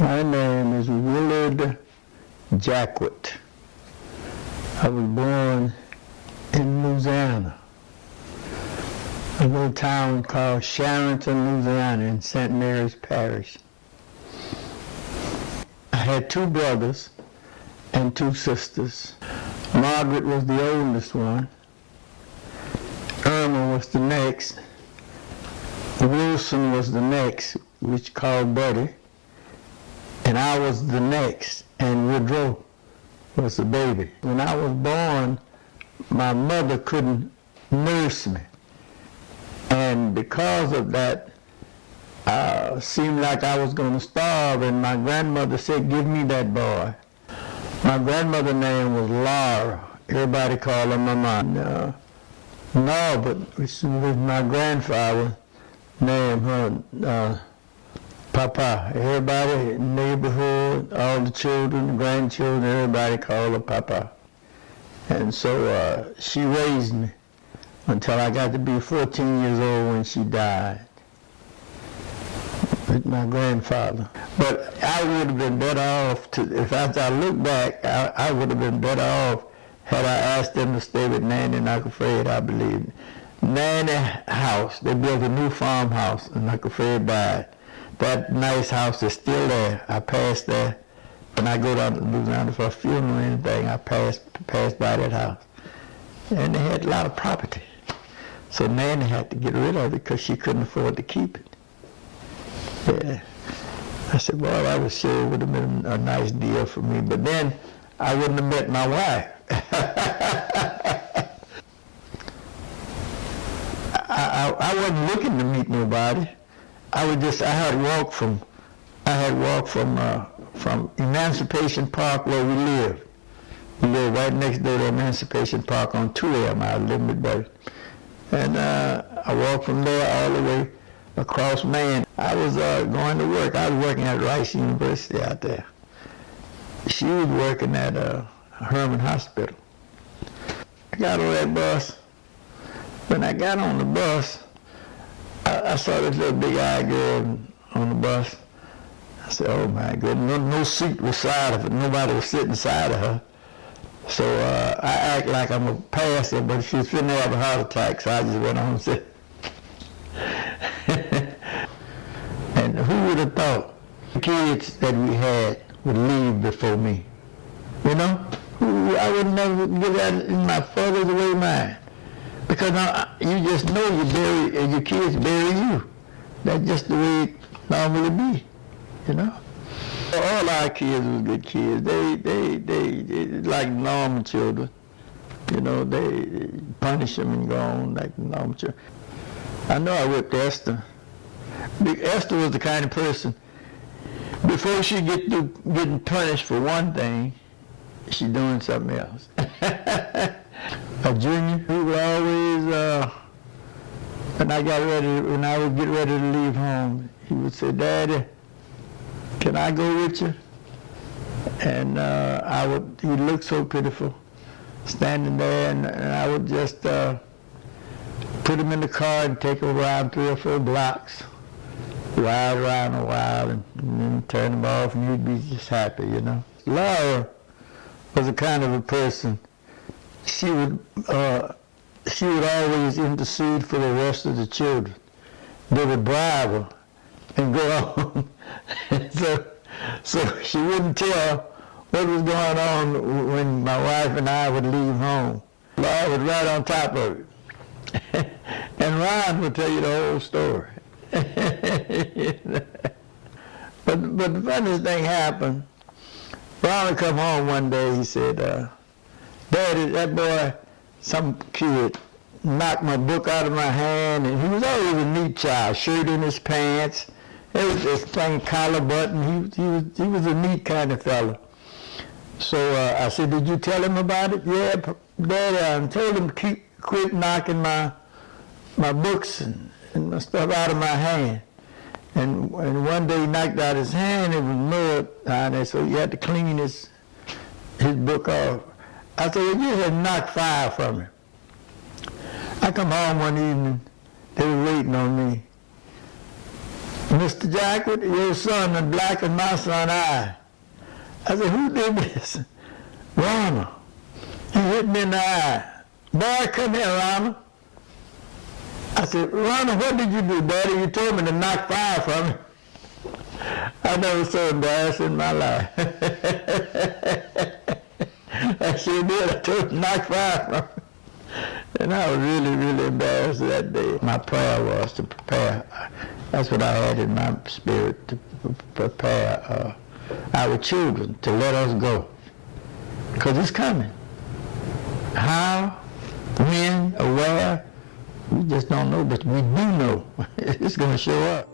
My name is Willard Jacquot. I was born in Louisiana, a little town called Sharonton, Louisiana, in St. Mary's Parish. I had two brothers and two sisters. Margaret was the oldest one. Irma was the next. Wilson was the next, which called Buddy. And I was the next, and Woodrow was the baby. When I was born, my mother couldn't nurse me. And because of that, seemed like I was going to starve, and my grandmother said, "Give me that boy." My grandmother's name was Laura. Everybody called her Mama. Norbert, which was my grandfather, named her Papa. Everybody in the neighborhood, all the children, grandchildren, everybody called her Papa. And so she raised me until I got to be 14 years old when she died with my grandfather. But I would have been better off, if I look back, I would have been better off had I asked them to stay with Nanny and Uncle Fred, I believe. Nanny house, they built a new farmhouse and Uncle Fred died. That nice house is still there. I passed there. When I go down to Louisiana for a funeral or anything, I pass by that house. And they had a lot of property. So Nanny had to get rid of it because she couldn't afford to keep it. Yeah. I said, well, I was sure it would have been a nice deal for me. But then I wouldn't have met my wife. I wasn't looking to meet nobody. I had walked from Emancipation Park where we lived. We lived right next door to Emancipation Park on 2M. I lived with Buddy. And I walked from there all the way across Maine. I was going to work. I was working at Rice University out there. She was working at Herman Hospital. I got on that bus. When I got on the bus, I saw this little big-eyed girl on the bus. I said, oh my goodness, no seat was side of it. Nobody was sitting side of her. So I act like I'm a passer, but she was finna have a heart attack, so I just went on and said. And who would have thought the kids that we had would leave before me? You know? I would never give that in my father's way mine. Because you just know your kids bury you. That's just the way it normally be, you know. All our kids were good kids. They like normal children. You know, they punish them and go on like normal children. I know I whipped Esther. Esther was the kind of person, before she get to getting punished for one thing, she doing something else. A junior, he would always, when I would get ready to leave home, he would say, "Daddy, can I go with you?" And he'd look so pitiful, standing there, and I would just put him in the car and take him around 3 or 4 blocks, ride around a while, and then turn him off, and he'd be just happy, you know. Laura was a kind of a person. She would always intercede for the rest of the children. They would bribe her and go on. so she wouldn't tell what was going on when my wife and I would leave home. Laura was right on top of it. And Ron would tell you the whole story. But the funniest thing happened. Ron would come home one day, he said, "Daddy, that boy, some kid, knocked my book out of my hand," and he was always a neat child, shirt in his pants, this thing, collar button. He was a neat kind of fellow. So I said, "Did you tell him about it?" "Yeah, Daddy, I told him to quit knocking my books and my stuff out of my hand." And one day he knocked out his hand, it was mud down there, so he had to clean his book off. I said, "Well, you had knocked 5 from him." I come home one evening, they were waiting on me. Mr. Jacquot, your son is black as my son eye. I said, who did this? Ronald. He hit me in the eye. Boy, come here, Ronald. I said, Ronald, what did you do, Daddy? You told me to knock fire from me. I never so embarrassed in my life. I sure did. I told him to knock fire from me. And I was really, really embarrassed that day. My prayer was to prepare. That's what I had in my spirit, to prepare our children to let us go. Because it's coming. How, when, or where, we just don't know, but we do know. It's going to show up.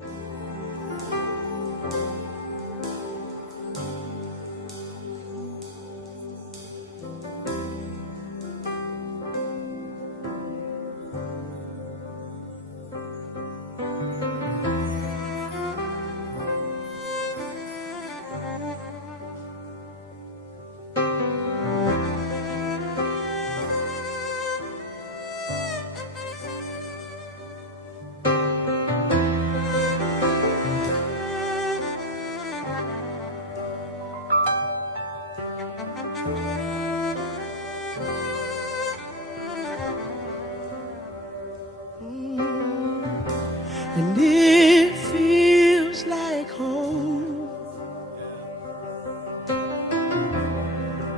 And it feels like home.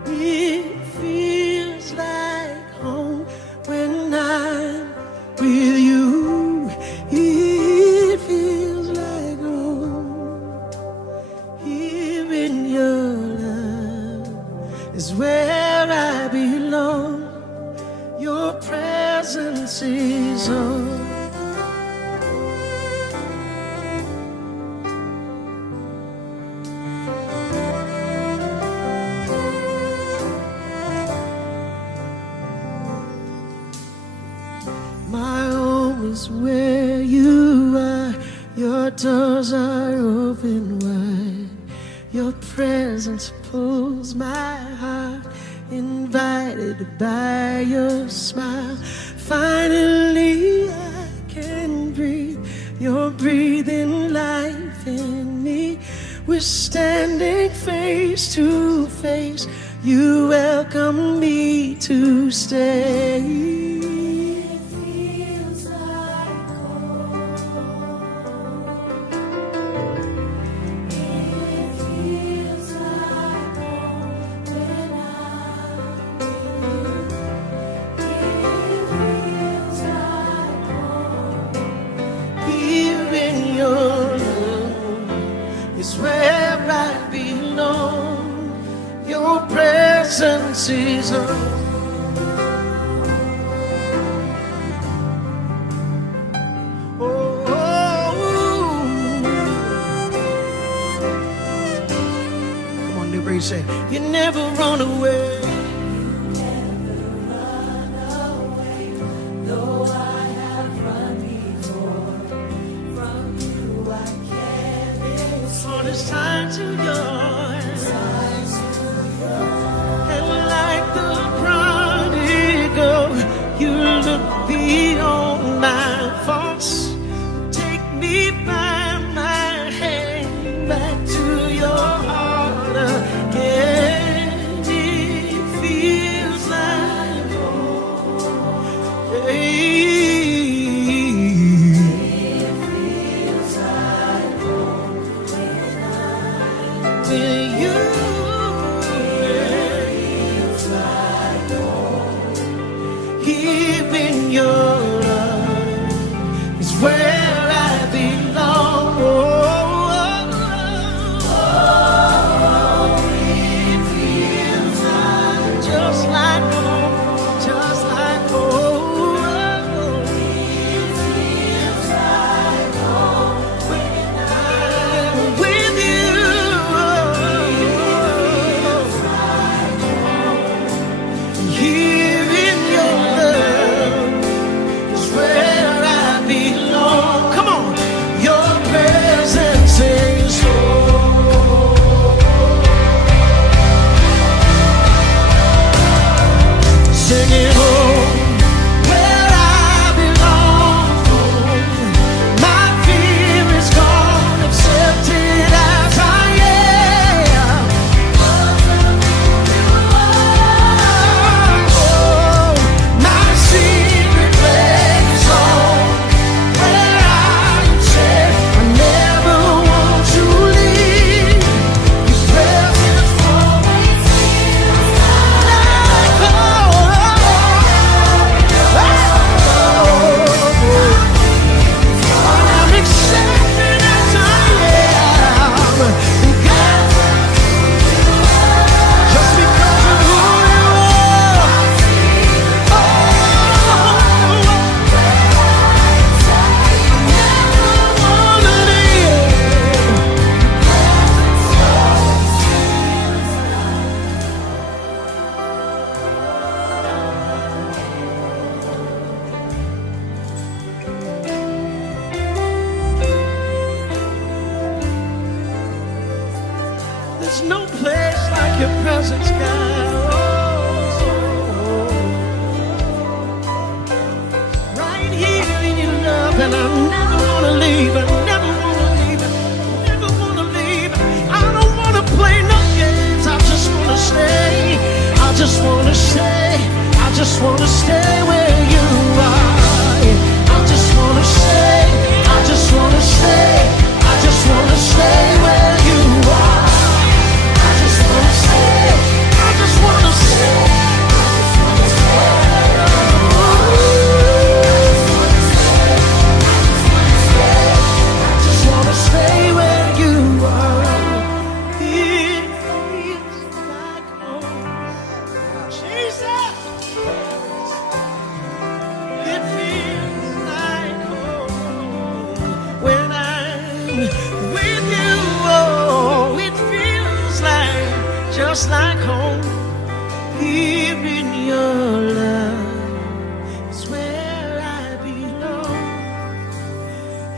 It feels like home when I'm with you. It feels like home. Here in your love is where I belong. Your presence is all. My home is where you are. Your doors are open wide. Your presence pulls my heart, invited by your smile. Finally I can breathe. You're breathing life in me. We're standing face to face. You welcome me to stay. Where I belong, your presence is all. Oh, come on, neighbor, you say, you never run away. It's time to yours, and like the prodigal, you look beyond my faults. Take me by my hand back to your heart again. It feels like home. Hey. Here in your love is where I belong. It feels like just like home, just like home. It feels like home when I'm with you. Here in your love Just because of who you are. There's no place like your presence, God. Oh, right here in your love, and I never wanna leave. I never wanna leave. I never wanna leave. I don't wanna play no games. I just wanna stay. I just wanna stay. I just wanna stay where you are. I just wanna stay. I just wanna stay. I just wanna stay where you are. I just wanna stay. I just wanna stay. I just wanna stay where you are. It feels like home. Jesus. It feels like home when I'm with you. Oh, it feels like just like home. Here in your love is where I belong.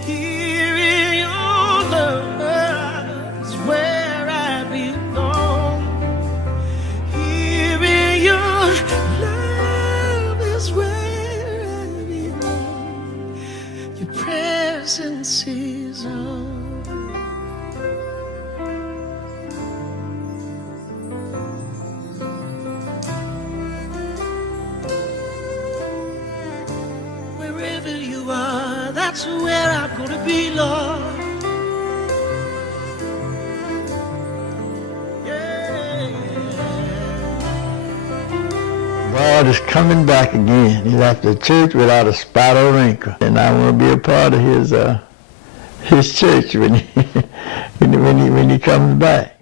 Here in your love is where I belong. Here in your love is where I belong. Your presence is all. Wherever you are, that's where I'm gonna be, Lord. Yeah. God is coming back again. He's after the church without a spot or wrinkle. And I want to be a part of his church when he comes back.